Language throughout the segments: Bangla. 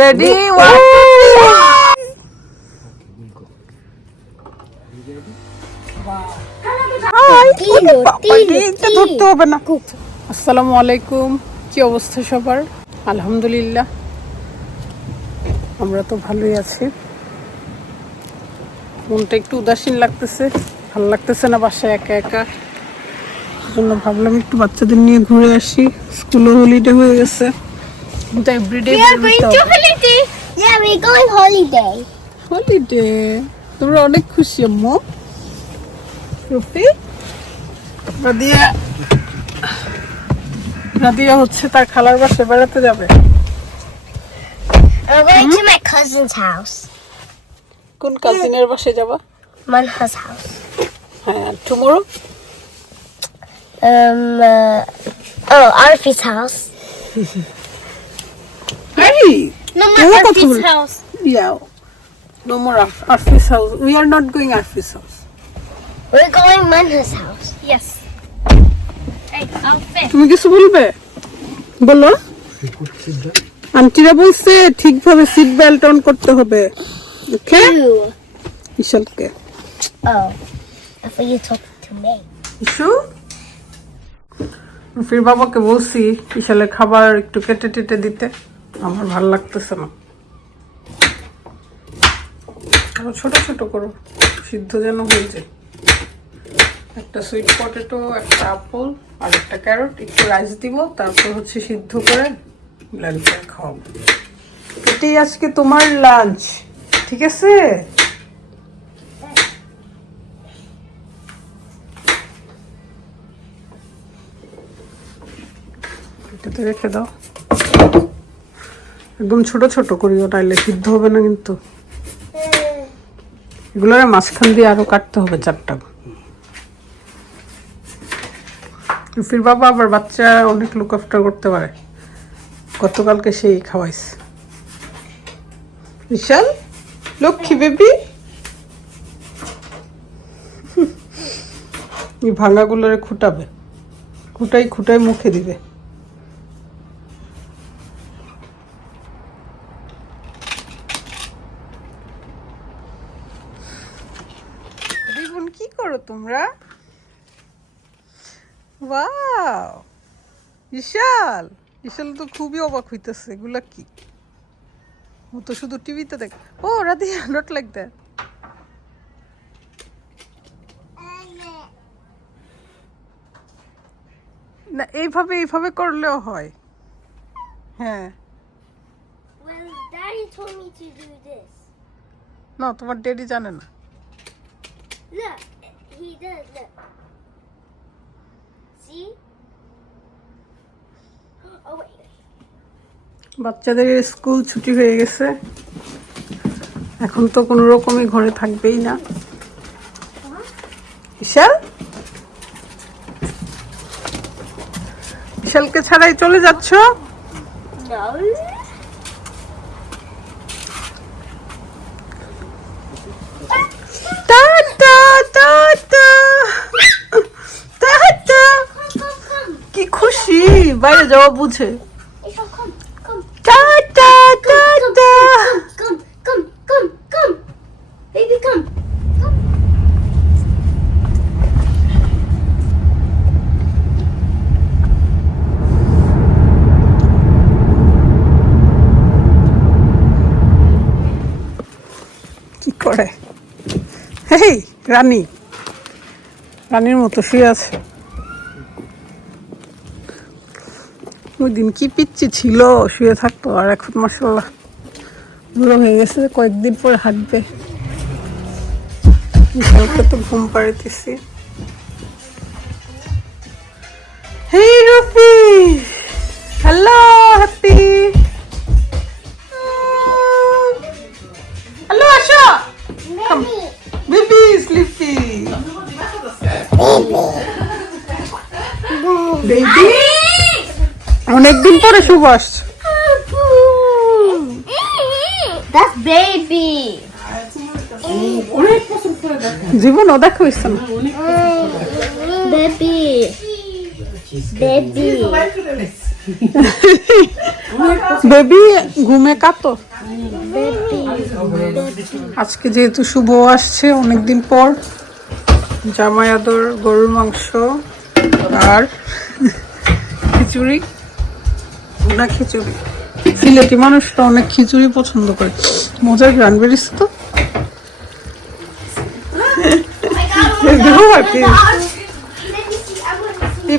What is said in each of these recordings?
Ready? ধরতে হবে না। আসসালামু আলাইকুম, কি অবস্থা সবার? আলহামদুলিল্লাহ, আমরা তো ভালোই আছি। মনটা একটু উদাসীন লাগতেছে, ভালো লাগতেছে না বাসায় একা একা। জন্য ভাবলাম একটু বাচ্চাদের নিয়ে ঘুরে আসি। স্কুল হলিডে হয়ে গেছে, কিন্তু এভরিডে হলিডে। তোমরা অনেক খুশি আম্মু। রুফি রাদিয়া হচ্ছে তার খালার বাসায় বেড়াতে যাবে। I'm going to my cousin's house. কোন কাজিনের বাসায় যাবা? Manha's house. হ্যাঁ, tomorrow? Arfie's house. Hey! No more Arfie's house. Yeah. No more Arfie's house. We are not going Arfie's house. We're going Manha's house. Yes. Hey, I'll fit. তুমি কিছু বলবে? বলো। আন্টিরা বলছে ঠিকভাবে সিট বেল্ট অন করতে হবে। ওকে? ইশালকে। Oh. I thought you talked to me. Ishu? ফির বাবাকে বলছি ইশালে খাবার একটু কেটে টেটে দিতে, আমার ভালো লাগতেছে না। ছোট ছোট করো, সিদ্ধ যেন হয়ে যায়। একটা সুইট পটেটো, একটা আপেল আর একটা ক্যারট, একটু রাইস দিব, তারপর হচ্ছে সিদ্ধ করে ব্লেন্ড করে খাওয়াবো। এটাই আজকে তোমার লাঞ্চ, ঠিক আছে? এটাতে রেখে দাও, একদম ছোট ছোট করিও, তাইলে সিদ্ধ হবে না কিন্তু। এগুলোর মাঝখান দিয়ে আরো কাটতে হবে 4টা। ফির বাবা আবার বাচ্চা অনেক লুক আফটার করতে পারে, গতকালকে সেই খাওয়াইছে। বিশাল লক্ষ্মী বেবি। এই ভাঙাগুলোরে খুঁটাবে, খুঁটাই খুঁটাই মুখে দিবে। কি করো তোমরা? ওয়াও, বিশাল বিশাল তো খুবই অবাক হইতেছে। এগুলা কি? ও তো শুধু টিভিতে দেখ। ও রাধিয়া, নট লাইক দ্যাট। না, এইভাবে এইভাবে করলেও হয়। হ্যাঁ। Well, Daddy told me to do this. না, তোমার ড্যাডি জানে না। Look, he does, look. See? Oh, wait. বাচ্চাদের স্কুল ছুটি হয়ে গেছে, এখন তো কোনো রকমই ঘরে থাকবেই না। বিশাল বিশালকে ছাড়াই চলে যাচ্ছ? No. কি খুশি, বাইরে যাওয়া বুঝে। Come. Tata tata. Come. Baby, come. কি করে? হেই, রানীর মতো শুয়ে আছে। ওই দিন কি পিচ্ছি ছিল, শুয়ে থাকতো, আর এখন মাশাআল্লাহ বুড়ো হয়ে গেছে, কয়েকদিন পরে হাঁটবে। বিশালকে তো ঘুম পাড়াইতেছি। হেই রফি, হ্যালো হ্যাপি, হ্যালো আসো। বেবি স্লিপি, বেবি অনেকদিন পরে শুভ আসছে। That's baby. জীবনও দেখা হইছে না। Baby. বেবি ঘুমে কাতো। আজকে যেহেতু শুভ আসছে অনেকদিন পর, জামাই আদর, গরুর মাংস আর খিচুড়ি, ভুনা খিচুড়ি। সিলেটি মানুষটা অনেক খিচুড়ি পছন্দ করে, মজার গান বেরিয়েছে তো।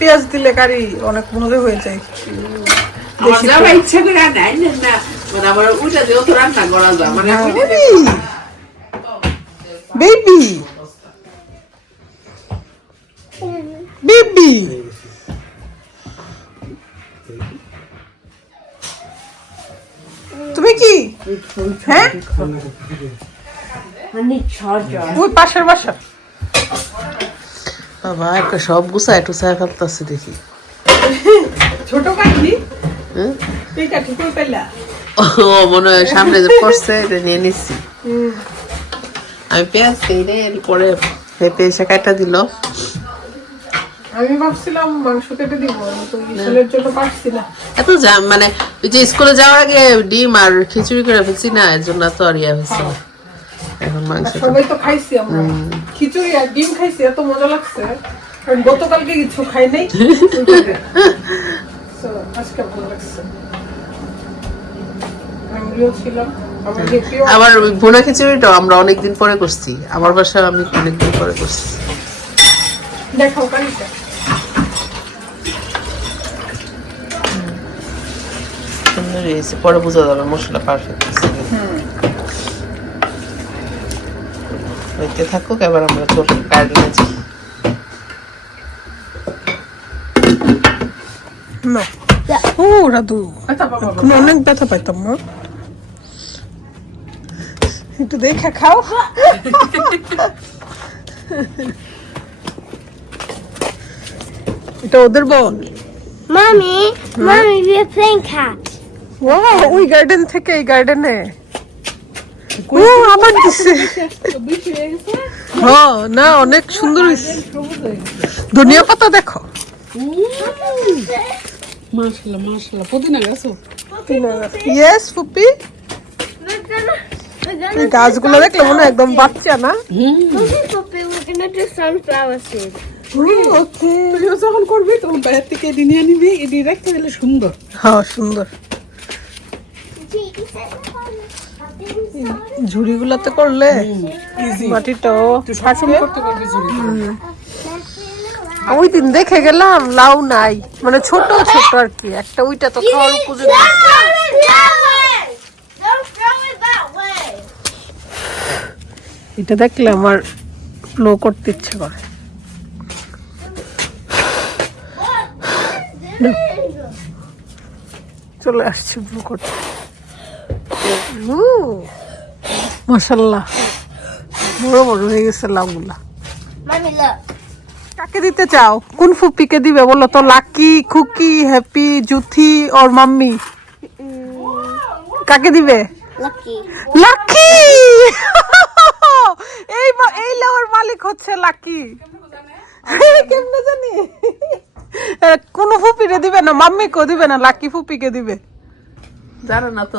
পেঁয়াজ দিলে কারি অনেক মজা হয়ে যায়। ইচ্ছা করে নাই না, মানে আমার ওইটা দিয়ে তো রান্না করা যায়, মানে বেবি বেবি তুমি কি হ্যাঁ ওই পাশের বাসা বাবা একটা সব গুছায় টুসায় ফেলতেছে দেখি। ছোট কাঠি এই কাঠি কই পেলা? ও মনে হয় সামনে যে পড়ছে এটা নিয়ে নিচ্ছি। আমি পেঁয়াজ কেটে পরে পেঁয়াজ কাটা দিল। আমি ভাবছিলাম মাংস কেটে দিব, তো ইসলের জন্য পারছি না। এত মানে ওই যে স্কুলে যাওয়ার আগে ডিম আর খিচুড়ি করে ফেলছি না, এর জন্য তো আর ইয়া হয়েছে। এখন মাংস সবাই তো খাইছি আমরা, খিচুড়ি আর ডিম খাইছি, এত মজা লাগছে। কারণ গতকালকে কিছু খাই নাই, আজকে ভালো লাগছে। আমিও ছিলাম। আবার ওই ভুনা খিচুড়িটাও আমরা অনেকদিন পরে করছি, আমার বাসায় আমি অনেকদিন পরে করছি। দেখাও কারিটা। সুন্দর হয়েছে, পরে বোঝা যাবে মশলা পারফেক্ট হইতে থাকুক। এবার আমরা চলে গার্ডেনে যাই। ও রাধু, অনেক ব্যথা পাইতাম না, একটু দেখে খাও। এটা ওদের বল। Mommy, Mommy, we're playing catch. Wow, ওই গার্ডেন থেকে এই গার্ডেনে ও আবার দিছে। হ্যাঁ না, অনেক সুন্দর হয়েছে। ধনিয়া পাতা দেখো। মাশাআল্লাহ মাশাআল্লাহ, পুদিনা গাছও। ইয়েস ফুপি, এই গাছগুলো দেখলে মনে হয় একদম বাচ্চা না? Puppy, we're gonna do sunflower seed. ওকে, তুই যখন করবি তখন বাইরে থেকে নিয়ে নিবি, এটি রাখতে দিলে সুন্দর। হ্যাঁ সুন্দর। ঝুড়িগুলোতে করলে মাটিটাও শাসন করতে পারবি জুড়ি। ওই দিন দেখে গেলাম লাউ নাই, মানে ছোট ছোট আর কি, একটা ওইটা তো খাওয়ার উপযোগী। এটা দেখলে আমার লো করতে ইচ্ছে করে। চলে আসছে ব্লু করতে। মাশাআল্লাহ, বড় বড় হয়ে গেছে লাউগুলা। Mommy, look. কাকে দিতে চাও? কোন ফুপিকে দিবে বলো তো? লাকি, খুকি, হ্যাপি, জুথি আর মাম্মি? কাকে দিবে? Lucky. লাকি। এই লাউর মালিক হচ্ছে লাকি। কেমনে জানি? কোন ফুপিরে দিবে না, মাম্মিকেও দিবে না, লাকি ফুপিকে দিবে। জানো না তো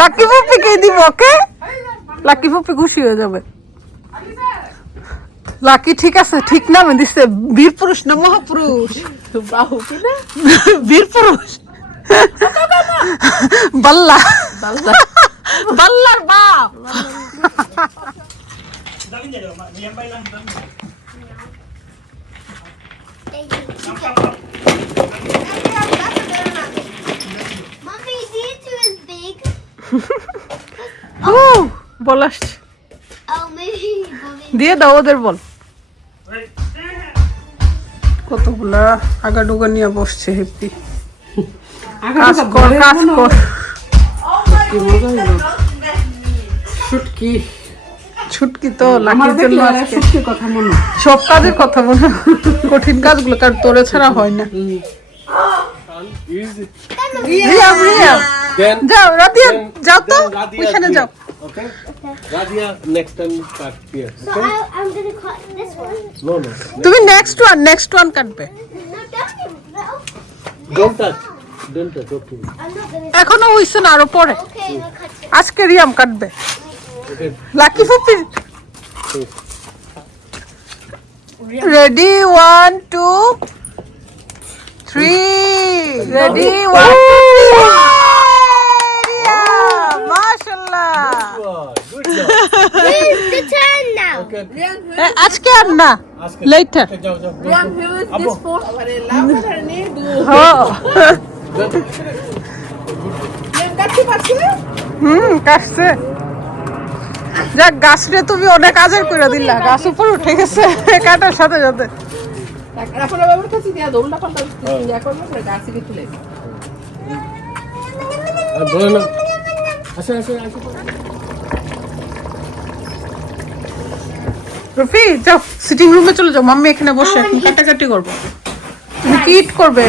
লাকি ফুপিকে দিব। ওকে, লাকি ফুপি খুশি হয়ে যাবে। লাকি ঠিক আছে, ঠিক নামে দিচ্ছে। বীর পুরুষ না মহাপুরুষ? বাহু কিনা বীর পুরুষ, বাল্লা, বাল্লার বাপ। Mommy, these two is big. বল আসছে, Oh, maybe. Mommy. দিয়ে দাও ওদের বল। কতগুলা আগাডুগা নিয়ে বসছে হেপি। কাজ কর, কাজ কর। শুটকি ছুটকি তো আমার লাকির জন্য দেখলে আজকে শুটকির কথা মনে হয়। সব কাজের কথা বলে, কঠিন কাজগুলো কার তোরে ছাড়া হয় না। রিয়াম, রিয়াম, যাও রাদিয়া, যাও তো ওইখানে যাও। Okay? Radia, next time cut here. So Okay? I'm gonna cut this one. No, no. তুমি নেক্সট ওয়ান কাটবে। No, don't. No. Don't touch. Don't touch, okay. I'm not gonna. এখনো হইছে না, আরো পরে। Okay, we'll cut it. আজকে রিয়াম কাটবে। Okay. লাকি ফুপি রেডি 1 2 3 রেডি 1 মাশাআল্লাহ। Good job. Who's the turn now? Okay. আজকে আর না, Ask later. Okay, যাও যাও। কাটছে। যাক, গাছটা তুমি অনেক আজের করে দিলা, গাছ উপর উঠে গেছে কাটার সাথে সাথে। আর ধরে না। আসো আসো আসো। রফি যাও, সিটিং রুমে চলে যাও, মাম্মি এখানে বসে এখন কাটাকাটি করবো। তুমি কি ইট করবে?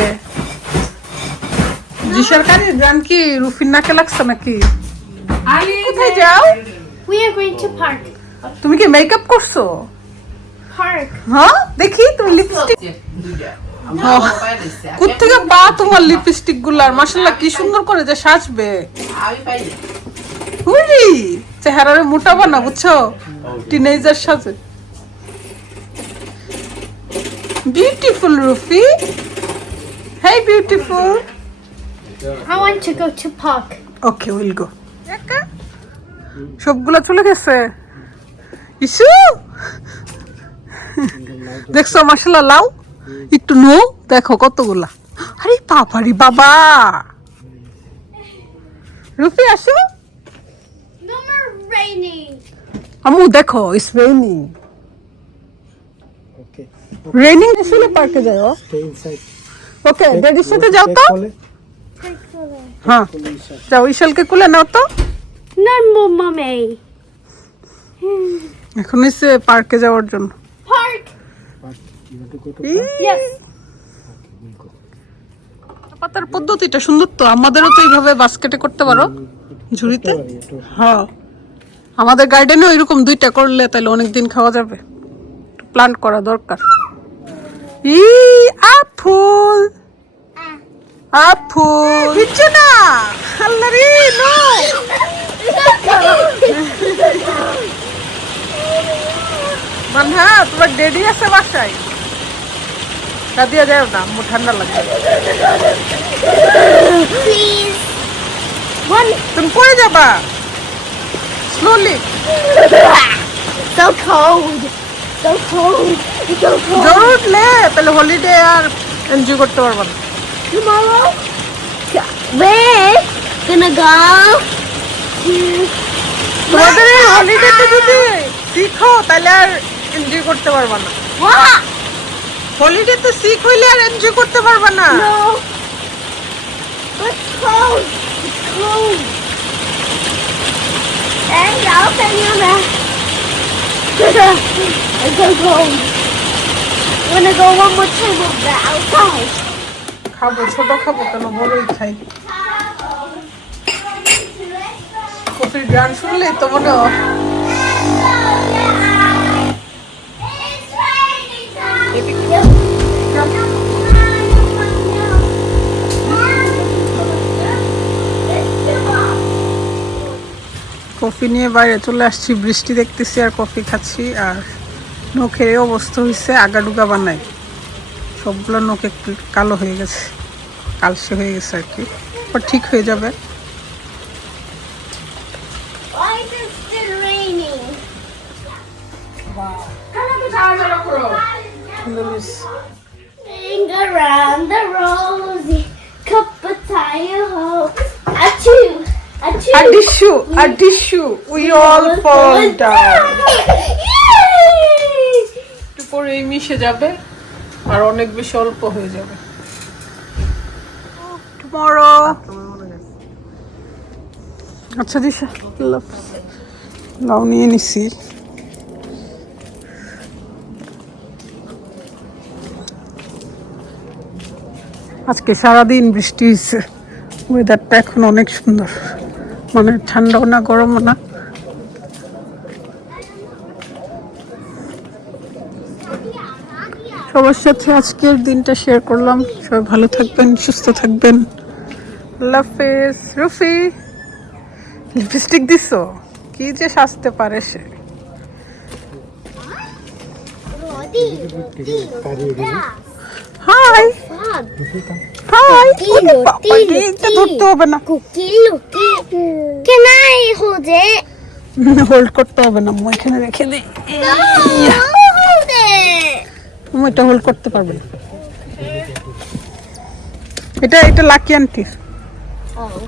জিসার কানে জান কি রুফির নাকে লাগছে নাকি? কোথায় যাও? We are going to park. তুমি কি মেকআপ করছো? Park. হ্যাঁ দেখি তুমি লিপস্টিক কোত্থেকে পা তোমার লিপস্টিক গুলার, মাশাআল্লাহ কি সুন্দর করে যে সাজবে। হুরি চেহারারে মোটা বানা, বুঝছো, টিনেজার সাজে। Beautiful রুফি, hey beautiful. I want to go to park. Okay will go. সবগুলা চলে গেছে। ইসু দেখছো মাশাআল্লাহ, লাও একটু নো, দেখো কতগুলা। আরে বাবারি বাবা, রুফি আসো। No more raining. আমু দেখো, ইটস রেইনিং। Okay. রেইনিং আসলে পার্কে যাও। Stay inside. ওকে, ড্যাডির সাথে যাও তো। হ্যাঁ যাও, ইশালকে কুলে নাও তো। No more, mommy. এখন হইছে পার্কে যাওয়ার জন্য। Park. You want to go to Yes. পাতার পদ্ধতিটা সুন্দর তো, আমাদেরও তো এইভাবে বাস্কেটে করতে পারো, ঝুড়িতে। হ্যাঁ, আমাদের গার্ডেনে এরকম 2টা করলে তাহলে অনেকদিন খাওয়া যাবে। প্লান্ট করা দরকার। ই আপফুল আপফুল হিচ্ছে না, আল্লাহ রে, নো। মানহা তোমার ডেডি আছে বাসায়, কাঁদিয়া যাও না, আমার ঠান্ডা লাগবে। Please. তুমি পড়ে যাবা, slowly. So cold. So cold. It's so cold. জ্বর উঠলে তাহলে হলিডে আর এনজয় করতে পারবা না। Tomorrow, we're gonna go. তোমাদের এই হলিডেতে যদি শিখো তাহলে আর এনজয় করতে পারবা না। What? হলিডেতে শিখ হইলে আর এনজয় করতে পারবা না। No. It's cold. It's cold. Hey, I'll tell you that. It's so cold. I'm gonna go one more time over there outside. খাবো, ছোট খাবো কেন, বড়ই খাই। কফির গান শুনলেই তো মনে হয় কফি নিয়ে বাইরে চলে আসছি, বৃষ্টি দেখতেছি আর কফি খাচ্ছি। আর নখের এই অবস্থা হয়েছে, আগাডুগা বানাই, সবগুলো নখ একটু কালো হয়ে গেছে, কালসে হয়ে গেছে আর কি, পর ঠিক হয়ে যাবে। Why is it still raining? Ring around the rosy cup of tire hopes. Achoo! Achoo! A tissue, we all fall down. Yay! একটু পরেই মিশে যাবে আর অনেক বেশি অল্প হয়ে যাবে। টুমরো। আচ্ছা দিশা, লাউ নিয়ে নিছি। আজকে সারাদিন বৃষ্টি হয়েছে, ওয়েদারটা এখন অনেক সুন্দর, মানে ঠান্ডাও না গরমও না। সবার সাথে আজকের দিনটা শেয়ার করলাম। সবাই ভালো থাকবেন, সুস্থ থাকবেন। লাফেজ রুফি লিপস্টিক দিছো কি যে সাজতে পারে সে Roddy. Hi Frog. Hi Tilo, tilo, এটা ধরতে হবে না Cookie, lookie. Can I hold it? Hold করতে হবে না মই এখানে রেখে দিই No, hold it. তুমি এটা হোল্ড করতে পারবে না এটা লাকি আন্টির Oh.